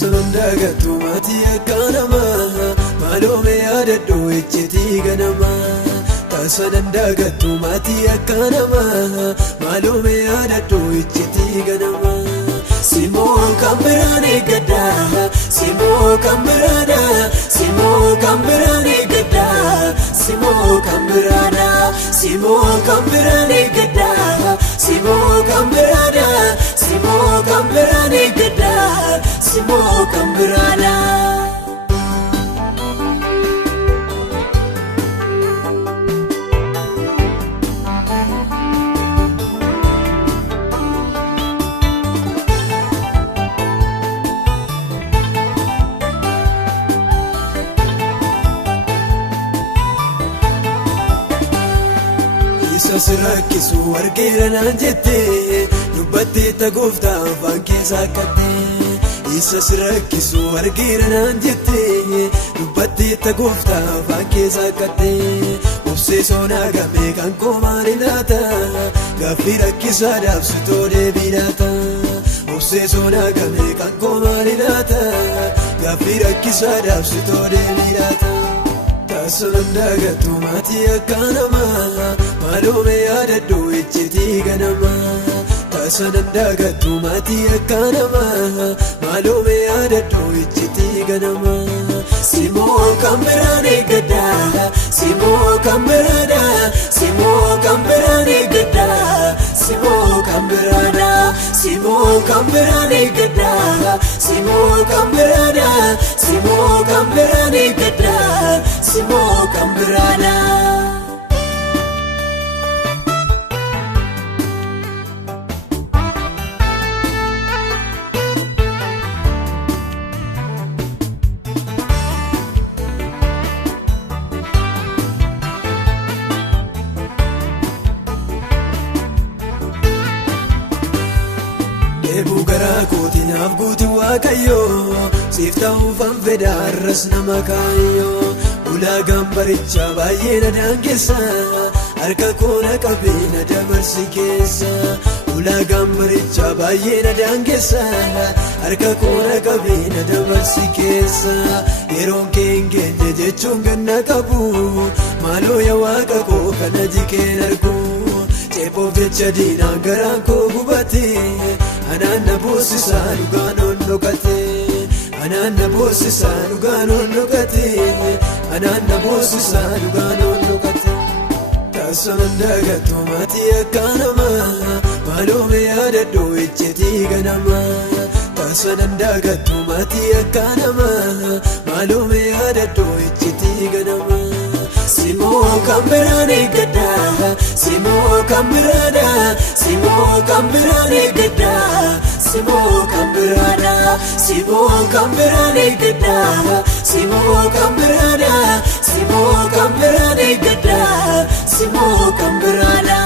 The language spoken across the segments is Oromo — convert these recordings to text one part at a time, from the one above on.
Tasandagatu mati akanama malome adaddo echiti ganama Tasandagatu mati akanama malome adaddo echiti ganama Simo kamberane gada Simo kamberana Simo kamberane gada Simo kamberana Simo kamberane gada Simo kamberana Simo kamberane gada Simo kamberana Isa sirakisu argeera naan jette dubbattee tagoofta afaan keessaa qatte Isa sirakisu argeera naan jette dubbattee tagoofta afaan keessaa qatte Obsee soonaa gamee kan koomaan ilaata gaaffii rakkisaa daabsitoo deebii laata Obsee soonaa gamee kan koomaan ilaata gaaffii rakkisaa daabsitoo deebii laata Tasandagatu mati akanama malome adaddo echiti ganama Tasandagatu mati akanama malome adaddo echiti ganama Simo kamberane gada Simo kamberana Simo kamberane gada Simo kamberana Simo kamberane gada Simo kamberana Simo kamberane gada Simo kamberana Ebu garaa kooti naaf guuti waaqayyo siif ta'uufan fedha arras nama kaayyo ulaagaan barichaa baay'ee na daangeessa harka koo na qabee na dabarsi keessa ulaagaan barichaa baay'ee na daangeessa harka koo na qabee na dabarsi keessa yeroon kee hin geenye jechuun ganna qabu maaloo yaa waaqa koo kana jikeen argu Ceepoof jecha diinaan garaan koo gubate Anaan na boosisaa dhugaan onnokate Anaan na boosisaa dhugaan onnokate Anaan na boosisaa dhugaan onnokate Tasandagatu mati akanama malome adaddo echiti ganama Tasandagatu mati akanama malome adaddo echiti ganama Simo kamberane gada Simo kamberana Simo kamberane gada Simo kamberana Simo kamberane gada Simo kamberana Simo kamberane gada Simo kamberana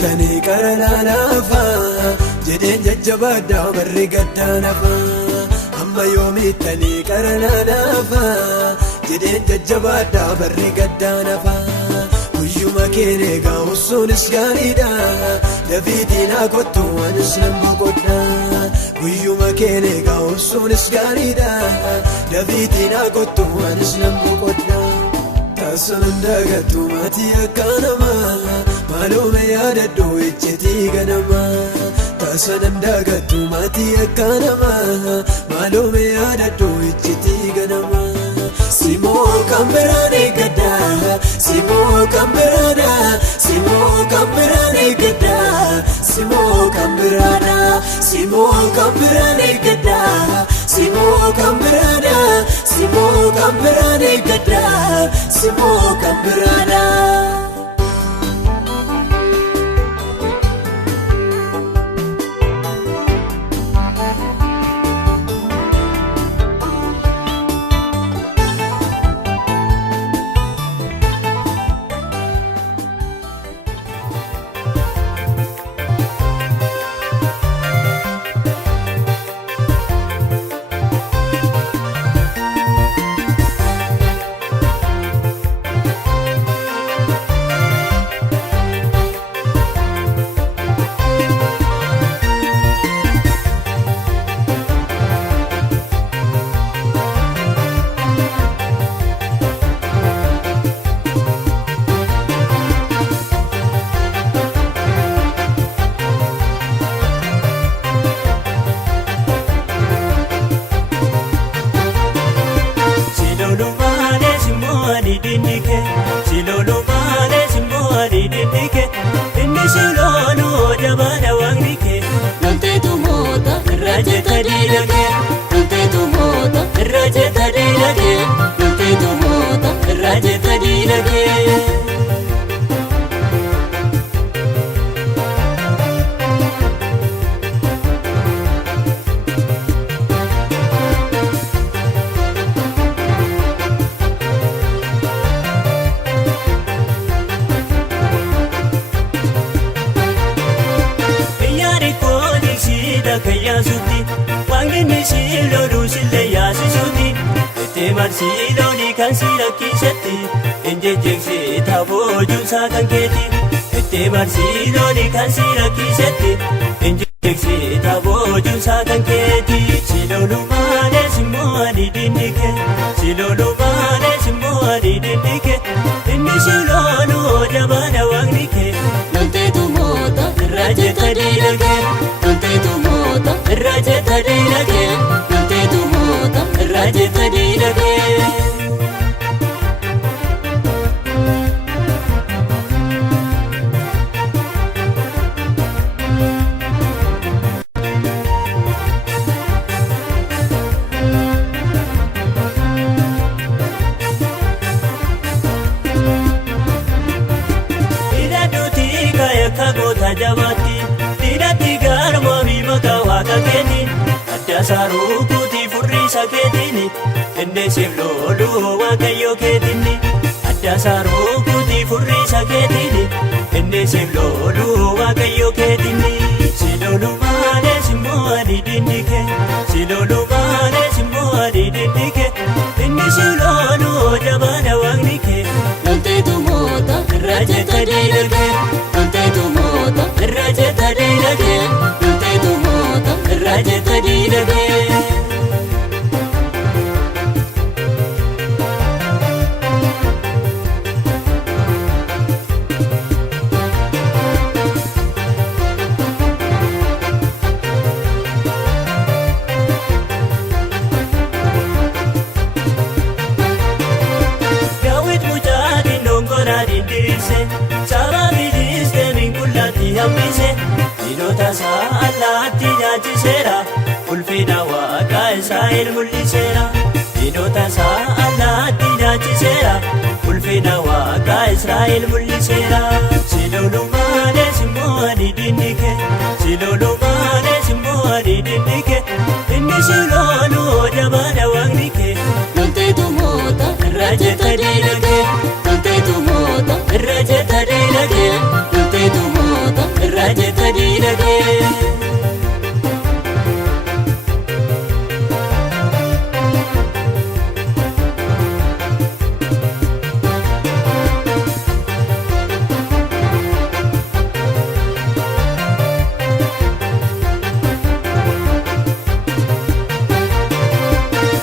Tani karana nafa jedeen jajjabadda barri gadda nafa amma yoomi tani karana nafa jedeen jajjabadda barri gadda nafa guyyuma keene gaa'usuunis gaariidha dafiitiin kottu anis nan boqodha guyyuma keene gaa'usuunis gaariidha dafiitiin kottu anis nan boqodha Tasandagatu mati akanama malome adaddo echiti ganama Tasandagatu mati akanama malome adaddo echiti ganama Simo kamberane gada Simo kamberana Simo kamberane gada Simo kamberana Simo kamberane gada Simo kamberana Simo kamberane gada Simo kamberana diinagee lolteetu moota irraa jetta diinagee. Kayyasuuti waanginni siiloluu sillee yaasisuuti itti marsiilolii kan si rakkisetti injejjeeksee taaboojuunsaa kan keeti itti marsiilolii kan si rakkisetti injejjeeksee taaboojuunsaa kan keeti siloluu maalee simmoo adii dindike siloluu maalee simmoo adii dindike inni siloluu jabaana waaqni kee lolteetu moota irraa jetta diinagee lolteetu moota irraa jetta diinagee lolteetu moota irraa jetta diinagee. Hidhadhuutii kaaya kagoota jabaatti hidhatti garmoo biibota waaqa keeti adda saaruu kuutii furriisa keetiini inni siif loluu waaqayyo keetiini adda saaruu kuutii furriisa keetiini inni siif loluu waaqayyo keetiini siloluu maalee simmoo adii dindike siloluu maalee simmoo adii dindike inni siif loluu jabaana waaqni kee lolteetu moota irraa jetta diinagee lolteetu moota irraa jetta diinagee lolteetu moota irraa jetta diinagee. Daawit mucaa dindoongoraa dindirise saba Filisxeemiin qullatti hambise diinota isaa allaatti nyaachiseera ulfina waaqa Israa'el mul'iseera diinota isaa allaatti nyaachiseera ulfina waaqa Israa'el mul'iseera siloluu maalee simmoo adii dindike siloluu maalee simmoo adii dindike inni siloluu jabaana waaqni kee lolteetu moota irraa jetta diinagee lolteetu moota irraa jetta diinagee lolteetu moota irraa jetta diinagee.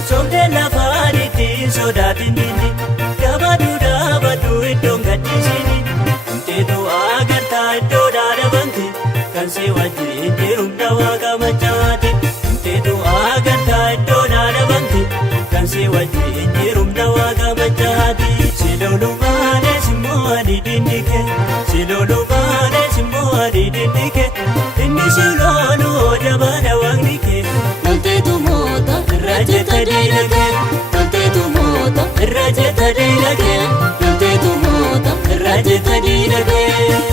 Somdee lafaanitti sodaatin dinni gabaaduu dhaabaduu iddoon gaddisiini humteetu agartaa iddoo dhaadhabanti kan si wajjin jirumna waaqa machaati humteetu agartaa iddoo dhaadhabanti kan si wajjin jirumna waaqa machaati siloluu maalee simmoo adii dindike siloluu maalee simmoo adii dindike inni siloluu jabaana waaqni kee lolteetu moota irraa jetta diinagee lolteetu moota irraa jetta diinagee lolteetu moota irraa jetta diinagee.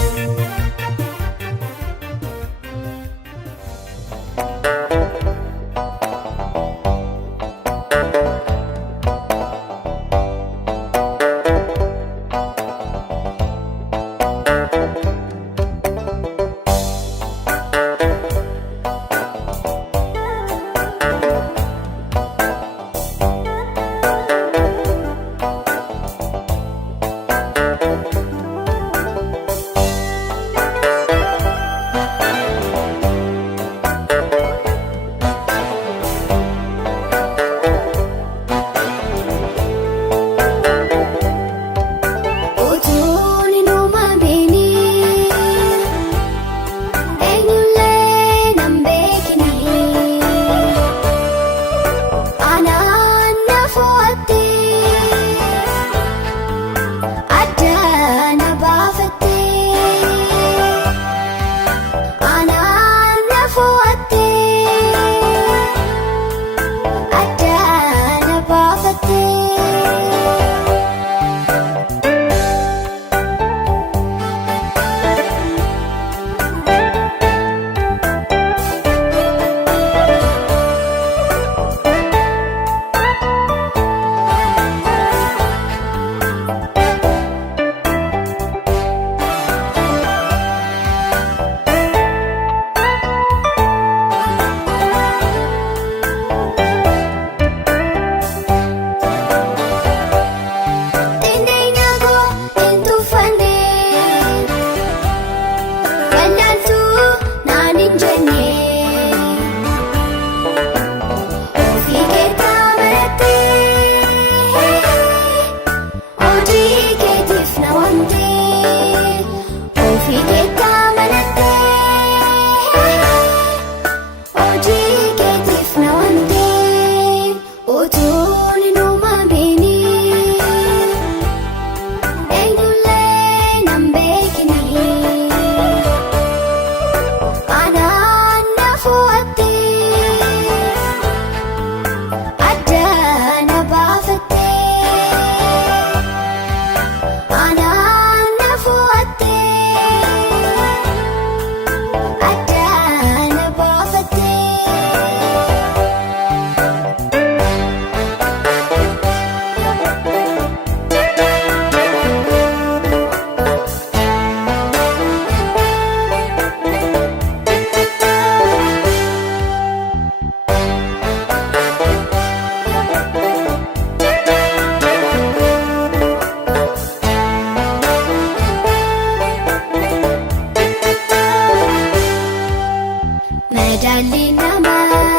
madaalli namaa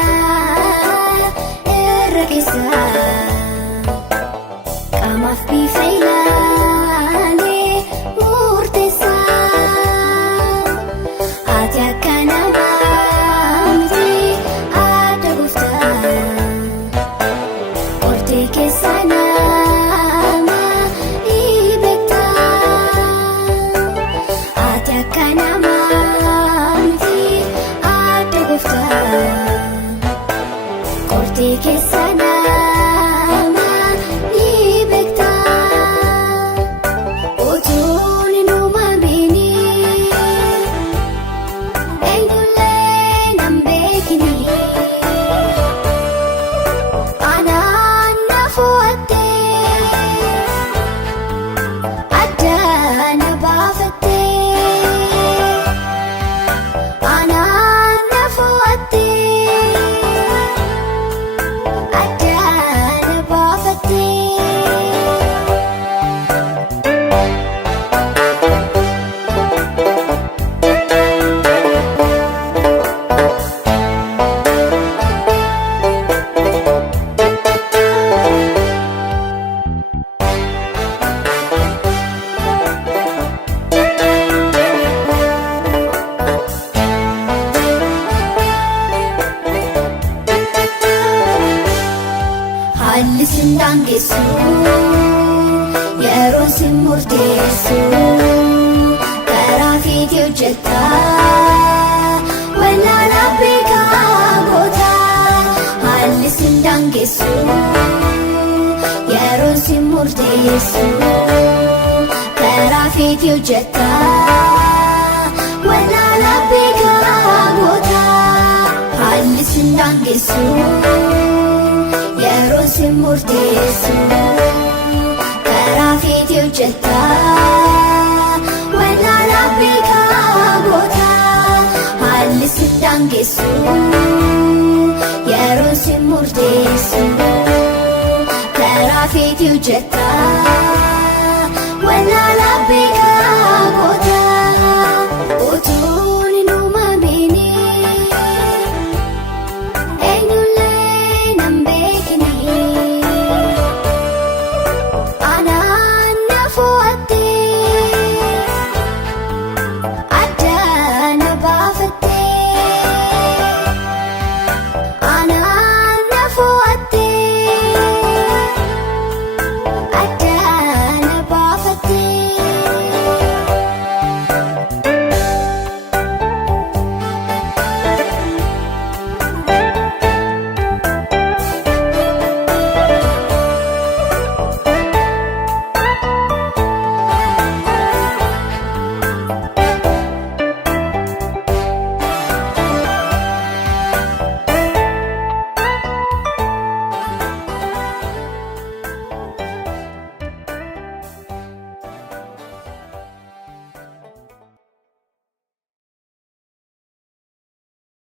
irra keessa qaamaaf bifa ilaalee murteessa. Ati akka namaa miti adda gooftaa qortee keessa nama ni beekta. Ati akka namaa miti adda gooftaa qortee keessa nama ni beekta. Utuun hin uumamini eenyullee nan beekini anaan na fo'attee addaan na baafattee anaan na fo'attee addaan na baafattee. Haalli sin daangessu yeroo sin murteessu karaa fiitii hojjetta wallaalaa beekaa goota. Haalli sin daangessu yeroo sin murteessu karaa fiitii hojjetta wallaalaa beekaa goota. Haalli sin daangessu yeroo sin murteessu karaa fiitii hojjetta wallaalaa beekaa goota. Haalli sin daangessu yeroo sin murteessu karaa fiitii hojjetta wallaalaa beekaa